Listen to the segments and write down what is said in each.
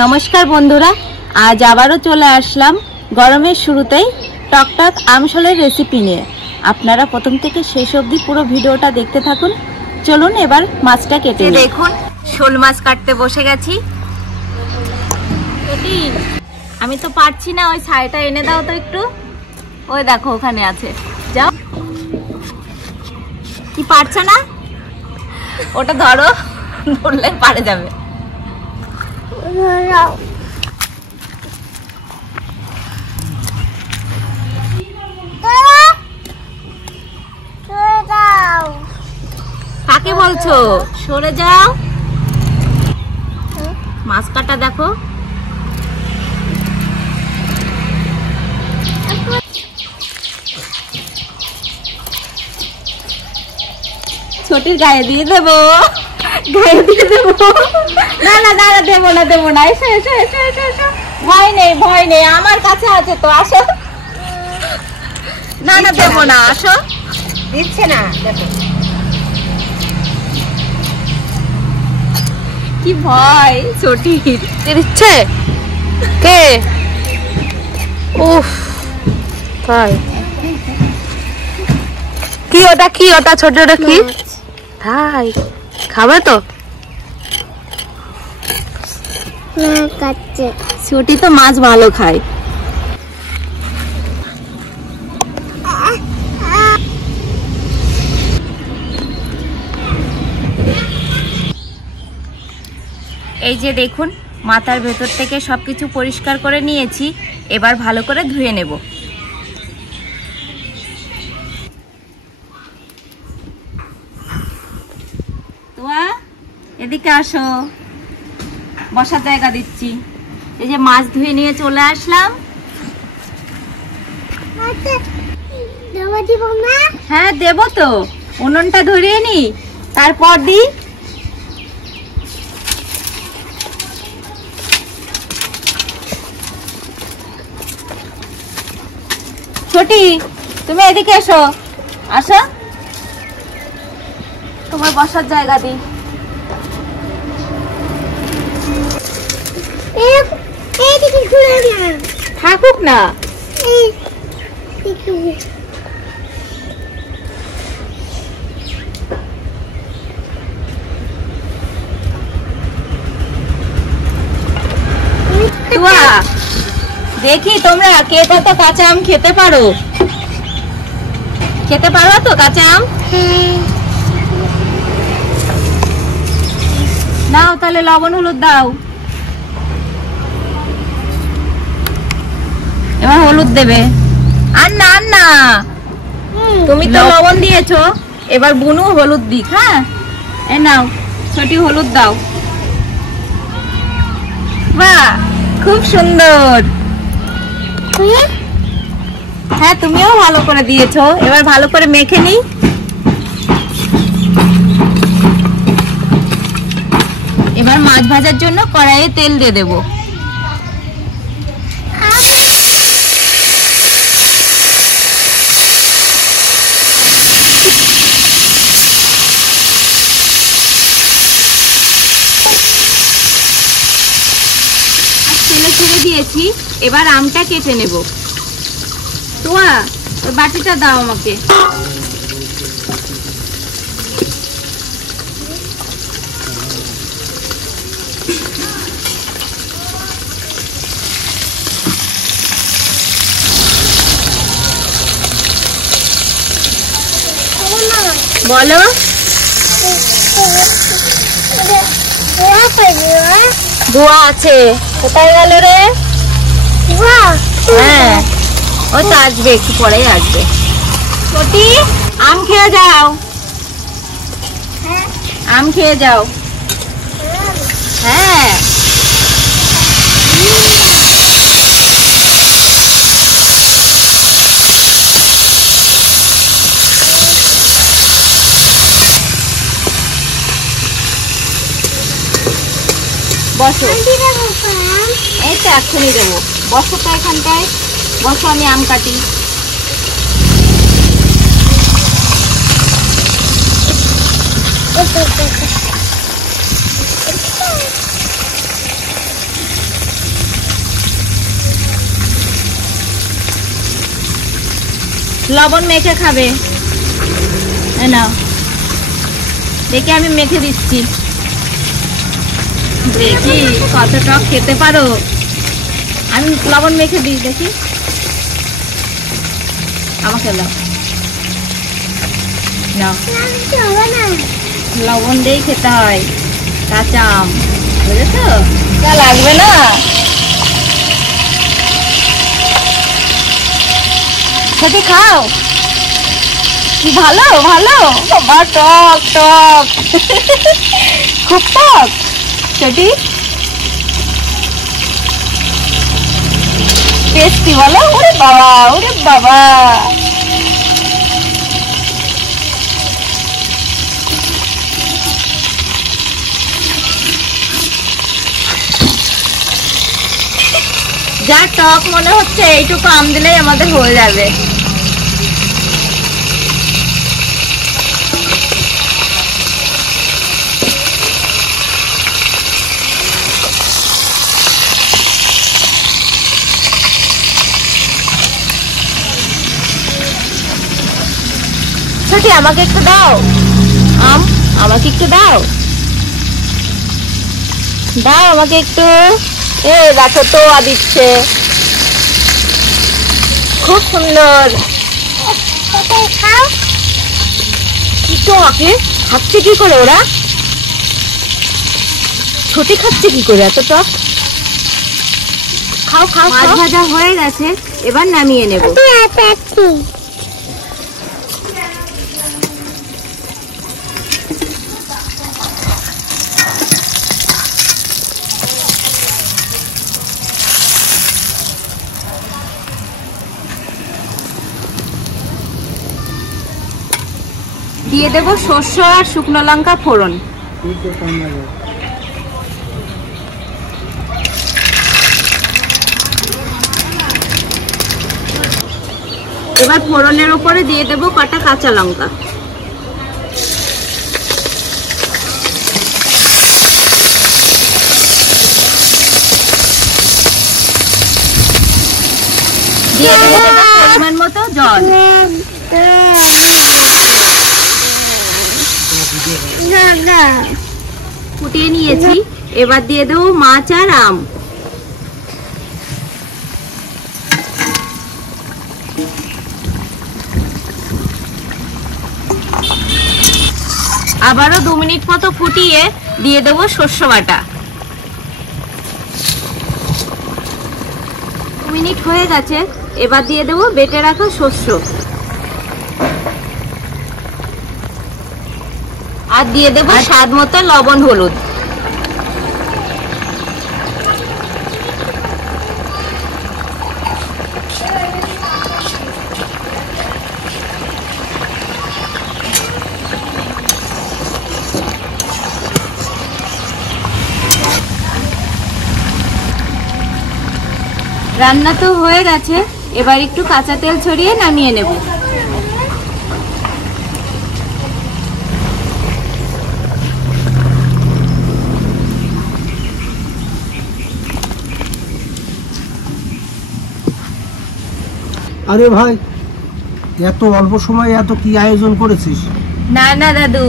নমস্কার বন্ধুরা, আজ আবারও চলে আসলাম গরমের শুরুতেই টকটক আমশোলের রেসিপি নিয়ে। আপনারা প্রথম থেকে শেষ অবধি পুরো ভিডিওটা দেখতে থাকুন। চলুন এবার মাছটা কেটে নিই। দেখুন শোল মাছ কাটতে বসে গেছি। আমি তো পারছি না, ওই ছাইটা এনে দাও তো একটু। ওই দেখো ওখানে আছে, যাও। কি পারছো না? ওটা ধরো, ধরলে পারে যাবে। কাকে বলছো? সরে যাও। মাছ কাটা দেখো। ছোটির গায়ে দিয়ে দেবো, গায়ে দিয়ে দেবো। না না দাঁড়া, দেবো না দেবো না। এসো এসো এসো এসো এসো। ভয় নেই ভয় নেই, আমার কাছে আছে তো, আসো। না না দেবো না, আসো। দিচ্ছে না, দেখো কি ভয় ছোটির। দিচ্ছে কে? উফ, তাই কি ওটা? কি ওটা? ছোট ওটা কি? তাই খাবে তো? ছোটি তো মাছ ভালো খায়। এই যে দেখুন, মাথার ভেতর থেকে সবকিছু পরিষ্কার করে নিয়েছি। এবার ভালো করে ধুয়ে নেব। তোয়া এদিকে আসো, বসার জায়গা দিচ্ছি। এই যে মাছ ধুয়ে নিয়ে চলে আসলাম। হ্যাঁ দেবো তো, উনুনটা ধরিয়ে নি, তারপর দিই। ছোটি তুমি এদিকে এসো, আসো, তোমার বসার জায়গা দিই। থাকুক না। দেখি তোমরা কে কত কাঁচা আম খেতে পারো। খেতে পারো তো কাঁচা আম? নাও তাহলে লবণ হলুদ দাও। এবার হলুদ দেবে। আর না আর না, তুমি তো লবণ দিয়েছো, এবার বুনু হলুদ দিক। হ্যাঁ এই নাও, ছোটি হলুদ দাও। বাহ খুব সুন্দর। হ্যাঁ তুমিও ভালো করে দিয়েছো। এবার ভালো করে মেখে নিই। এবার মাছ ভাজার জন্য কড়াইয়ে তেল দিয়ে দেবো। তেলে ছেড়ে দিয়েছি, এবার আমটা কেটে নেব। তোয়া ওই বাটিটা দাও আমাকে। বলো ধোয়া আছে, কোথায় গেল রে? হ্যাঁ ওই তো আসবে, একটু পরেই আসবে। ছোটি আম খেয়ে যাও, আম খেয়ে যাও। হ্যাঁ বসো, এই তো এক্ষুনি দেবো। বসো তো এখানটায়, বসো, আমি আম কাটি। লবণ মেখে খাবে। নাও দেখে আমি মেখে দিচ্ছি, দেখি কত টক খেতে পারো। আমি লবণ মেখে দিই, দেখি। আমাকে দাও, নাও। লবণ দিয়েই খেতে হয়, কাঁচা আম, বুঝেছো? তা লাগবে না। সেটি খাও, ভালো ভালো। বাবা টক টক, খুব টক। সেটি টেস্টি বলো। ওরে বাবা, ওরে বাবা। যা টক মনে হচ্ছে এইটুকু আম দিলেই আমাদের হয়ে যাবে। ছোটি আমাকে একটু দাও আম, আমাকে একটু দাও, দাও আমাকে একটু। এ দেখো তো দিচ্ছে, খুব সুন্দর। খাও। কি টকে খাচ্ছে কি করে ওরা? ছোটি খাচ্ছে কি করে এত টক? খাও খাও। মাছ ভাজা হয়ে গেছে, এবার নামিয়ে নেব। দিয়ে দেব সর্ষে আর শুকনো লঙ্কা ফোড়ন। এবার ফোড়নের উপরে দিয়ে দেব কটা কাঁচা লঙ্কা। দিয়ে দেব পরিমাণ মতো জল। ফুটিয়ে নিয়েছি, এবার দিয়ে দেবো মাছ আর আম। আবারও 2 মিনিট মতো ফুটিয়ে দিয়ে দেবো সর্ষে বাটা। 2 মিনিট হয়ে গেছে, এবার দিয়ে দেবো বেটে রাখা শস্য আর দিয়ে দেবো স্বাদ মতো লবণ হলুদ। রান্না তো হয়ে গেছে, এবার একটু কাঁচা তেল ছড়িয়ে নামিয়ে নেব। আরে ভাই, এত অল্প সময় এত কি আয়োজন করেছিস? না না দাদু,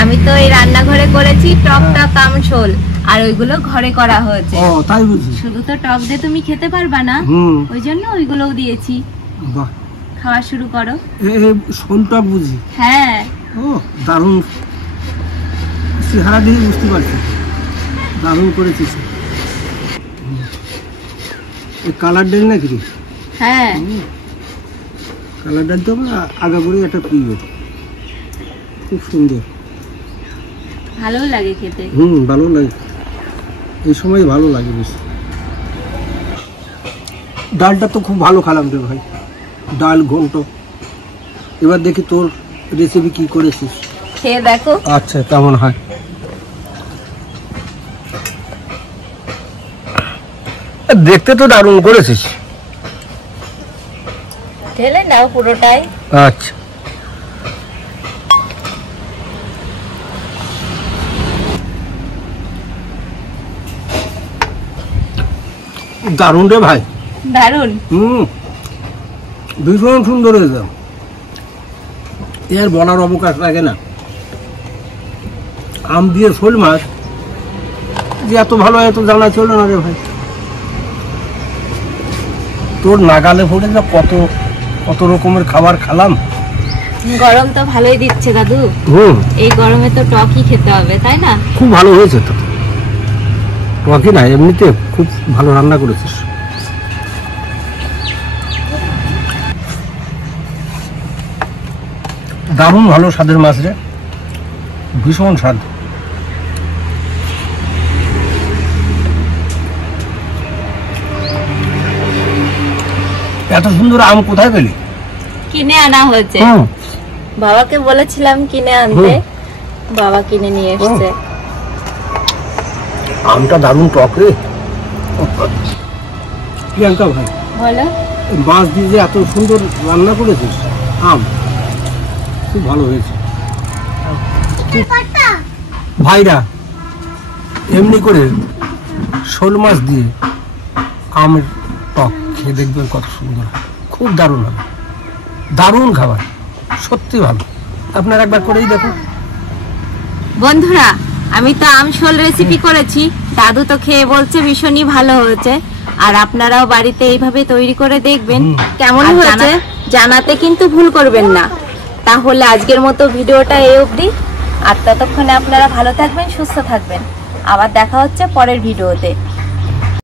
আমি তো এই রান্নাঘরে করেছি টক টক আমশোল, আর ওইগুলো ঘরে করা হয়েছে। ও তাই বুঝি। শুধু তো টক দিয়ে তুমি খেতে পারবা না, ওই জন্য ওইগুলোও দিয়েছি। বাহ, খাওয়া শুরু করো। এই শোল টক বুঝি? হ্যাঁ। ও দারুণ, চেহারা দেখে বুঝতে পারছি দারুণ করেছিস। এই কালার ডাল নাকি রে? হ্যাঁ, কালার ডাল তো আগা করে একটা প্রিয়, খুব সুন্দর, ভালো লাগে খেতে। ভালো লাগে, এই সময় ভালো লাগে বেশ। ডালটা তো খুব ভালো খেলাম রে ভাই, ডাল ঘন্ট। এবার দেখি তোর রেসিপি কি করেছিস, খেয়ে দেখো। আচ্ছা কেমন হয়। দেখতে তো দারুণ করেছিস। ঢেলে নাও পুরোটাই। আচ্ছা, দারুণ রে ভাই, দারুণ। ভীষণ সুন্দর হয়েছে। এর বলার অবকাশ লাগে না। আম দিয়ে শোল মাছ যে এত ভালো এত জানা ছিল না রে ভাই। তোর নাগালে পড়ে যা কত কত রকমের খাবার খেলাম। গরম তো ভালোই দিচ্ছে দাদু। এই গরমে তো টকই খেতে হবে, তাই না? খুব ভালো হয়েছে তো, টকই না এমনিতে খুব ভালো রান্না করেছিস। দারুণ ভালো স্বাদের মাছ রে, ভীষণ স্বাদ। এত সুন্দর আম কোথায় পেলি? কিনে আনা হয়েছে, বাবাকে বলেছিলাম কিনে আনতে, বাবা কিনে নিয়ে এসেছে। আমটা দারুণ টক রে। প্রিয়াঙ্কা ভাই বলো, মাছ দিয়ে যে এত সুন্দর রান্না করেছিস, আম খুব ভালো হয়েছে। ভাইরা এমনি করে শোল মাছ দিয়ে আমের টক খেয়ে দেখবেন কত সুন্দর, খুব দারুণ হবে, দারুণ খাবার, সত্যি ভালো। আপনারা একবার করেই দেখুন। বন্ধুরা আমি তো আমশোল রেসিপি করেছি, দাদু তো খেয়ে বলছে ভীষণই ভালো হয়েছে। আর আপনারাও বাড়িতে এইভাবে তৈরি করে দেখবেন কেমন হয়েছে, জানাতে কিন্তু ভুল করবেন না। তাহলে আজকের মতো ভিডিওটা এই অবধি। আর ততক্ষণে আপনারা ভালো থাকবেন, সুস্থ থাকবেন। আবার দেখা হচ্ছে পরের ভিডিওতে।